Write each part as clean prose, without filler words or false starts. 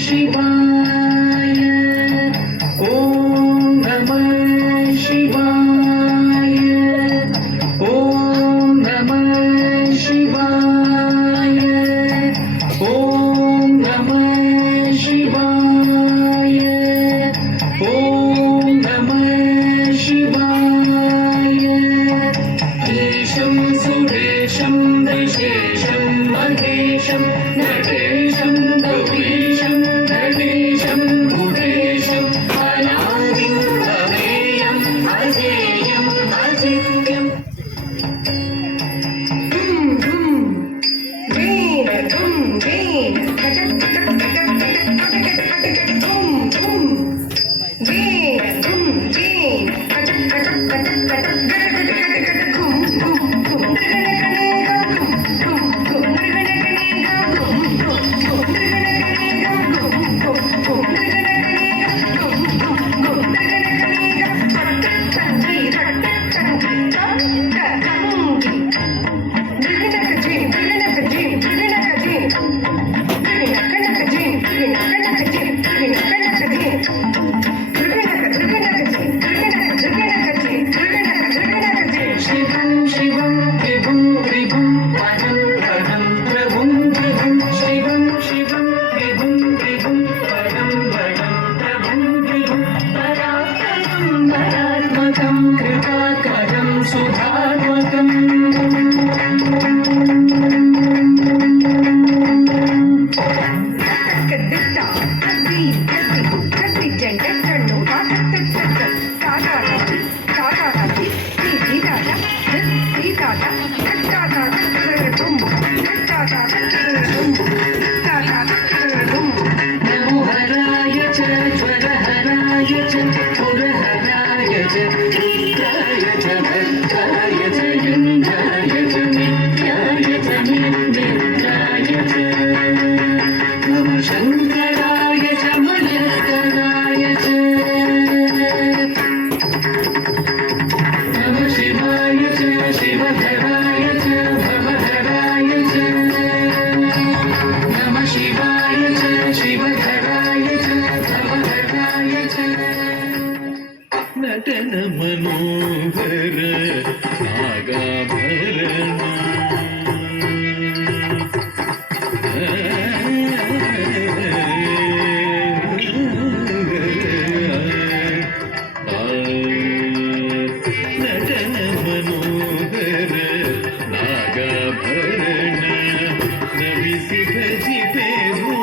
शिवाय ॐ नमः शिवाय ॐ नमः शिवाय ॐ नमः शिवाय ॐ नमः शिवाय देशं सुरेशं विशेषं महेशं नटेशं गौरीशं नटेशं भुवेशं अनादिं भवेयम् अजेयम् अचिन्त्यम् नटन मनोहर नागाभरण नटन मनोहर नागाभरण नविसि भजिपेरो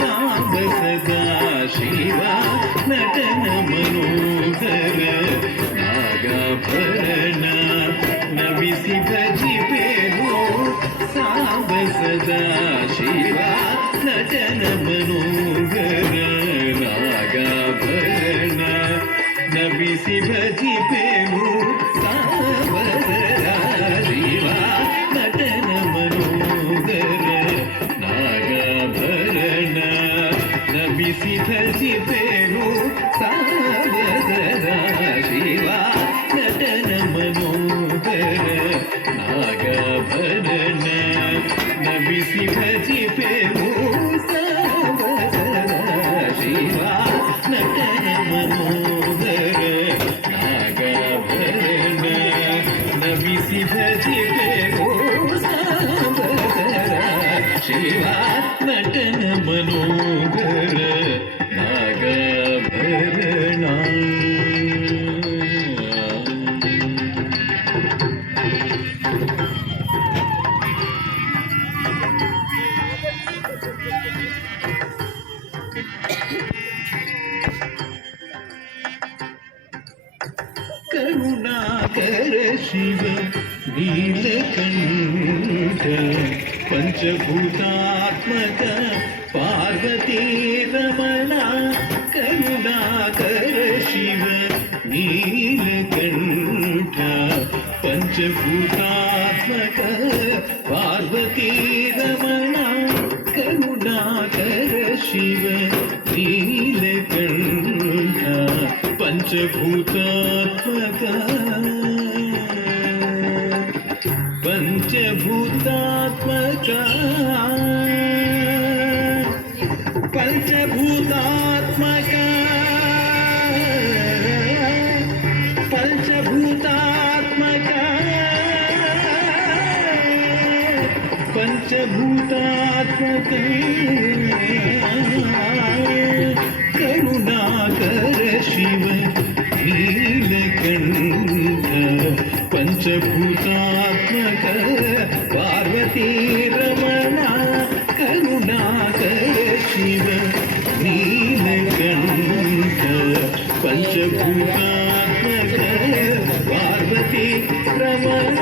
साब सदा शिवा नटन मनोहर नागाभरण नविसि भजिपेरो साब सदा शिवा नटन मनोहर नागाभरण नविसि भजिपेरो साब सदा शिवा नटन मनोहर नागाभरण नविसि भजिपेरो साब सदा शिवा नटन मनोहर नागाभरण नविसि भजिपेरो साब सदा शिवा नटन मनोहर नागाभरण नविसि भजिपेरो साब सदा शिवा नटन मनोहर नागाभरण करुणाकर शिव नीलकण्ठ पंचभूतात्मक पार्वती रमणा करुणाकर शिव नीलकण्ठ पंचभूतात्मक पार्वती रमणा करुणाकर शिव नीलकण्ठ पंचभूतात्मक पंचभूतात्मक పంచభూతాత్మక పంచభూతాత్మక పంచభూతాత్మక కరుణాకర శివ నీలకంఠ పంచభూతాత్మక పార్వతీ రమణ కరుణాకర శివ నీలకంఠ పంచభూతాత్మక పార్వతీ రమణ